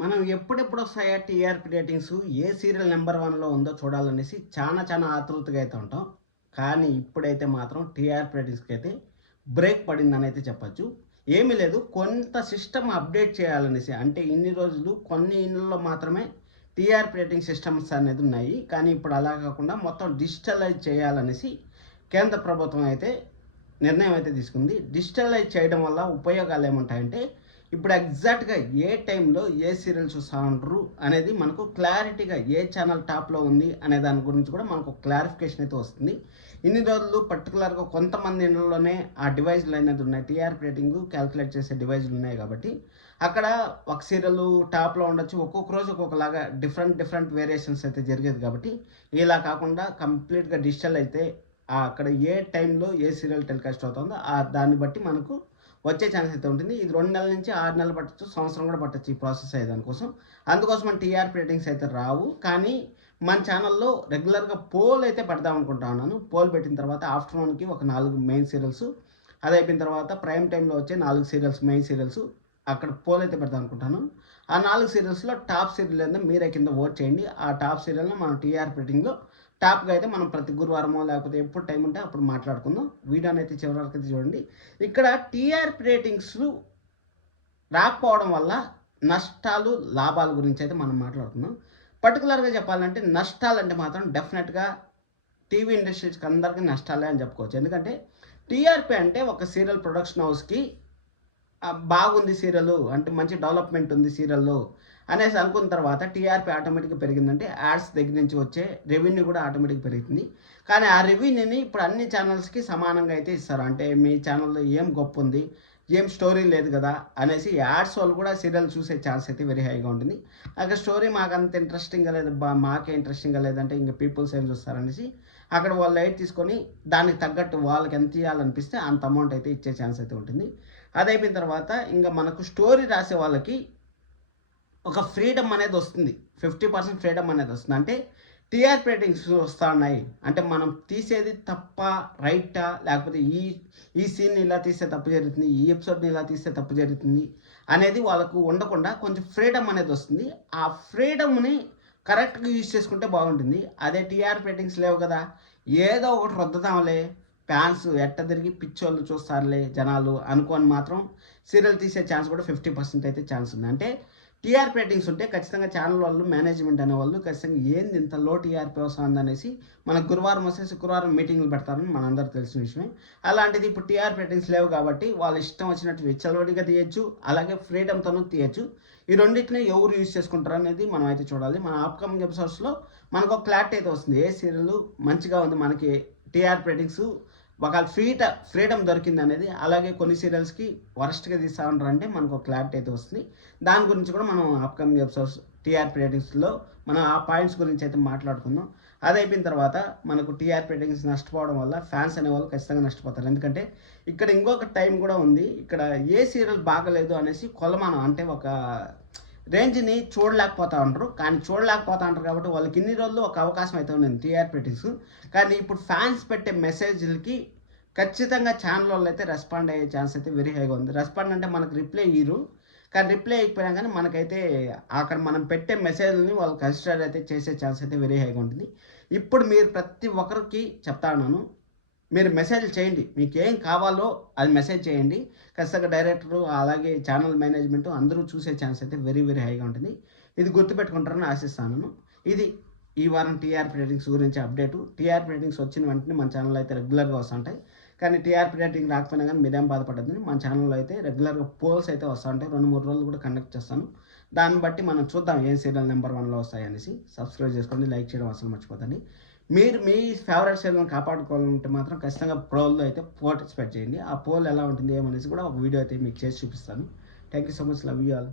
మనం ఎప్పుడెప్పుడు వస్తాయా టీఆర్పీ రేటింగ్స్ ఏ సీరియల్ నెంబర్ వన్లో ఉందో చూడాలనేసి చాలా ఆతృతగా అయితే ఉంటాం. కానీ ఇప్పుడైతే మాత్రం టీఆర్పీ రేటింగ్స్కి అయితే బ్రేక్ పడిందని అయితే చెప్పచ్చు. ఏమీ లేదు, కొంత సిస్టమ్ అప్డేట్ చేయాలనేసి, అంటే ఇన్ని రోజులు కొన్ని ఇళ్ళలో మాత్రమే టీఆర్పీ రేటింగ్ సిస్టమ్స్ అనేది ఉన్నాయి. కానీ ఇప్పుడు అలా కాకుండా మొత్తం డిజిటలైజ్ చేయాలనేసి కేంద్ర ప్రభుత్వం అయితే నిర్ణయం అయితే తీసుకుంది. డిజిటలైజ్ చేయడం వల్ల ఉపయోగాలు ఏముంటాయంటే, ఇప్పుడు ఎగ్జాక్ట్గా ఏ టైంలో ఏ సీరియల్ చూస్తూ ఉంటారు అనేది మనకు క్లారిటీగా, ఏ ఛానల్ టాప్లో ఉంది అనే దాని గురించి కూడా మనకు క్లారిఫికేషన్ అయితే వస్తుంది. ఇన్ని రోజులు పర్టికులర్గా కొంతమంది ఇండ్లలోనే ఆ డివైజ్లు అనేది ఉన్నాయి, టీఆర్పీ రేటింగ్ క్యాల్కులేట్ చేసే డివైజ్లు ఉన్నాయి కాబట్టి అక్కడ ఒక సీరియల్ టాప్లో ఉండొచ్చు, ఒక్కొక్క రోజు ఒక్కొక్కలాగా డిఫరెంట్ వేరియేషన్స్ అయితే జరిగేది. కాబట్టి ఇలా కాకుండా కంప్లీట్గా డిజిటల్ అయితే అక్కడ ఏ టైంలో ఏ సీరియల్ టెలికాస్ట్ అవుతుందో దాన్ని బట్టి మనకు వచ్చే ఛాన్స్ అయితే ఉంటుంది. ఇది 2 నెలల నుంచి 6 నెలలు పట్టచ్చు, సంవత్సరం కూడా పట్టచ్చు ఈ ప్రాసెస్ అయ్యేదానికోసం. అందుకోసం మన టీఆర్పీ రేటింగ్స్ అయితే రావు. కానీ మన ఛానల్లో రెగ్యులర్గా పోల్ అయితే పెడదాం అనుకుంటా ఉన్నాను. పోల్ పెట్టిన తర్వాత ఆఫ్టర్నూన్కి ఒక 4 మెయిన్ సీరియల్స్, అది అయిపోయిన తర్వాత ప్రైమ్ టైంలో వచ్చే 4 సీరియల్స్, మెయిన్ సీరియల్స్ అక్కడ పోల్ అయితే పెడదాం అనుకుంటాను. ఆ 4 సీరియల్స్లో టాప్ సీరియల్ ఏందో మీరే కింద ఓట్ చేయండి. ఆ టాప్ సీరియల్ని మనం టీఆర్పీ రేటింగ్లో టాప్గా అయితే మనం ప్రతి గురువారమో లేకపోతే ఎప్పుడు టైం ఉంటే అప్పుడు మాట్లాడుకుందాం. వీడియోని అయితే చివరి వరకు అయితే చూడండి. ఇక్కడ టీఆర్పీ రేటింగ్స్ రాకపోవడం వల్ల నష్టాలు లాభాల గురించి అయితే మనం మాట్లాడుకుందాం. పర్టికులర్గా చెప్పాలంటే నష్టాలంటే మాత్రం డెఫినెట్గా టీవీ ఇండస్ట్రీస్కి అందరికీ నష్టాలే అని చెప్పుకోవచ్చు. ఎందుకంటే టీఆర్పీ అంటే ఒక సీరియల్ ప్రొడక్షన్ హౌస్కి బాగుంది సీరియల్ అంటే మంచి డెవలప్మెంట్ ఉంది సీరియల్లో అనేసి అనుకున్న తర్వాత టీఆర్పీ ఆటోమేటిక్గా పెరిగిందంటే యాడ్స్ దగ్గర నుంచి వచ్చే రెవెన్యూ కూడా ఆటోమేటిక్గా పెరుగుతుంది. కానీ ఆ రెవెన్యూని ఇప్పుడు అన్ని ఛానల్స్కి సమానంగా అయితే ఇస్తారు. అంటే మీ ఛానల్లో ఏం గొప్ప ఉంది, ఏం స్టోరీ లేదు కదా అనేసి యాడ్స్ వాళ్ళు కూడా సీరియల్ చూసే ఛాన్స్ అయితే వెరీ హైగా ఉంటుంది. అక్కడ స్టోరీ మాకు అంత ఇంట్రెస్టింగ్గా లేదు, మాకే ఇంట్రెస్టింగ్గా లేదంటే ఇంకా పీపుల్స్ ఏం చూస్తారనేసి అక్కడ వాళ్ళు లైట్ తీసుకొని దానికి తగ్గట్టు వాళ్ళకి ఎంత ఇవ్వాలనిపిస్తే అంత అమౌంట్ అయితే ఇచ్చే ఛాన్స్ అయితే ఉంటుంది. అది అయిపోయిన తర్వాత ఇంకా మనకు స్టోరీ రాసే వాళ్ళకి ఒక ఫ్రీడమ్ అనేది వస్తుంది, 50% ఫ్రీడమ్ అనేది వస్తుంది. అంటే టీఆర్పీ రేటింగ్స్ వస్తూ ఉన్నాయి అంటే మనం తీసేది తప్ప రైటా, లేకపోతే ఈ సీన్ని ఇలా తీస్తే తప్పు జరుగుతుంది, ఈ ఎపిసోడ్ని ఇలా తీస్తే తప్పు జరుగుతుంది అనేది వాళ్ళకు ఉండకుండా కొంచెం ఫ్రీడమ్ అనేది వస్తుంది. ఆ ఫ్రీడమ్ని కరెక్ట్గా యూజ్ చేసుకుంటే బాగుంటుంది. అదే టీఆర్పీ రేటింగ్స్ లేవు కదా, ఏదో ఒకటి రుద్దుతాంలే, ఫ్యాన్స్ ఎట్ట తిరిగి పిచ్చోళ్ళు చూస్తారులే జనాలు అనుకొని మాత్రం సీరియల్ తీసే ఛాన్స్ కూడా 50% అయితే ఛాన్స్ ఉంది. అంటే టీఆర్పీ రేటింగ్స్ ఉంటే ఖచ్చితంగా ఛానల్ వాళ్ళు, మేనేజ్మెంట్ అనేవాళ్ళు ఖచ్చితంగా ఏంది ఇంత లో టీఆర్పీ వస్తుంది అనేసి మనకు గురువారం వస్తే శుక్రవారం మీటింగ్లు పెడతారని మనందరూ తెలిసిన విషయమే. అలాంటిది ఇప్పుడు టీఆర్పీ రేటింగ్స్ లేవు కాబట్టి వాళ్ళు ఇష్టం వచ్చినట్టు విచ్చలవిడిగా తీయచ్చు, అలాగే ఫ్రీడమ్తోనూ తీయచ్చు. ఈ రెండింటిని ఎవరు యూజ్ చేసుకుంటారు అనేది మనం అయితే చూడాలి. మన అప్కమింగ్ ఎపిసోడ్స్లో మనకు ఒక క్లారిటీ అయితే వస్తుంది, ఏ సీరియల్ మంచిగా ఉంది, మనకి టీఆర్పీ రేటింగ్స్ ఒకవేళ ఫ్రీడమ్ దొరికింది అనేది. అలాగే కొన్ని సీరియల్స్కి వరస్ట్గా తీస్తూ ఉంటారంటే మనకు ఒక క్లారిటీ అయితే వస్తుంది. దాని గురించి కూడా మనం అప్కమింగ్ ఎపిసోడ్స్ టీఆర్పీ రేటింగ్స్లో మనం ఆ పాయింట్స్ గురించి అయితే మాట్లాడుకుందాం. అది అయిపోయిన తర్వాత మనకు టీఆర్పీ రేటింగ్స్ నష్టపోవడం వల్ల ఫ్యాన్స్ అనేవాళ్ళు ఖచ్చితంగా నష్టపోతారు. ఎందుకంటే ఇక్కడ ఇంకొక టైం కూడా ఉంది, ఇక్కడ ఏ సీరియల్ బాగలేదు అనేసి కొలమానం, అంటే ఒక రేంజ్ని చూడలేకపోతూ ఉంటారు. కానీ చూడలేకపోతూ ఉంటారు కాబట్టి వాళ్ళకి ఇన్ని రోజులు ఒక అవకాశం అయితే ఉంది టీఆర్పీ రేటింగ్స్. కానీ ఇప్పుడు ఫ్యాన్స్ పెట్టే మెసేజ్లకి ఖచ్చితంగా ఛానల్ వాళ్ళు అయితే రెస్పాండ్ అయ్యే ఛాన్స్ అయితే వెరీ హైగా ఉంది. రెస్పాండ్ అంటే మనకు రిప్లై ఇయ్యరు, కానీ రిప్లై అయిపోయినా కానీ మనకైతే అక్కడ మనం పెట్టే మెసేజ్ని వాళ్ళు కన్సిడర్ అయితే చేసే ఛాన్స్ అయితే వెరీ హైగా ఉంటుంది. ఇప్పుడు మీరు ప్రతి ఒక్కరికి చెప్తా ఉన్నాను, మీరు మెసేజ్ చేయండి, మీకు ఏం కావాలో అది మెసేజ్ చేయండి. ఖచ్చితంగా డైరెక్టరు అలాగే ఛానల్ మేనేజ్మెంట్ అందరూ చూసే ఛాన్స్ అయితే వెరీ హైగా ఉంటుంది. ఇది గుర్తుపెట్టుకుంటారని ఆశిస్తాను. ఇది ఈ వారం టీఆర్పీ రేటింగ్స్ గురించి అప్డేటు. టీఆర్పీ రేటింగ్స్ వచ్చిన వెంటనే మన ఛానల్ అయితే రెగ్యులర్గా వస్తుంటాయి. కానీ టీఆర్పీ రేటింగ్ రాకపోయినా కానీ మీరేం బాధపడద్దు, మన ఛానల్లో అయితే రెగ్యులర్గా పోల్స్ అయితే వస్తూ ఉంటాయి. 2-3 రోజులు కూడా కండక్ట్ చేస్తాను. దాన్ని బట్టి మనం చూద్దాం ఏం సీరియల్ నెంబర్ 1లో వస్తాయి అనేసి. సబ్స్క్రైబ్ చేసుకోండి, లైక్ చేయడం అసలు మర్చిపోతండి. మీరు మీ ఫేవరెట్ సీరియల్ని కాపాడుకోవాలంటే మాత్రం ఖచ్చితంగా పోల్లో అయితే పార్టిసిపేట్ చేయండి. ఆ పోల్ ఎలా ఉంటుంది ఏమనేసి కూడా ఒక వీడియో అయితే మీకు చేసి చూపిస్తాను. Thank you so much, love you all.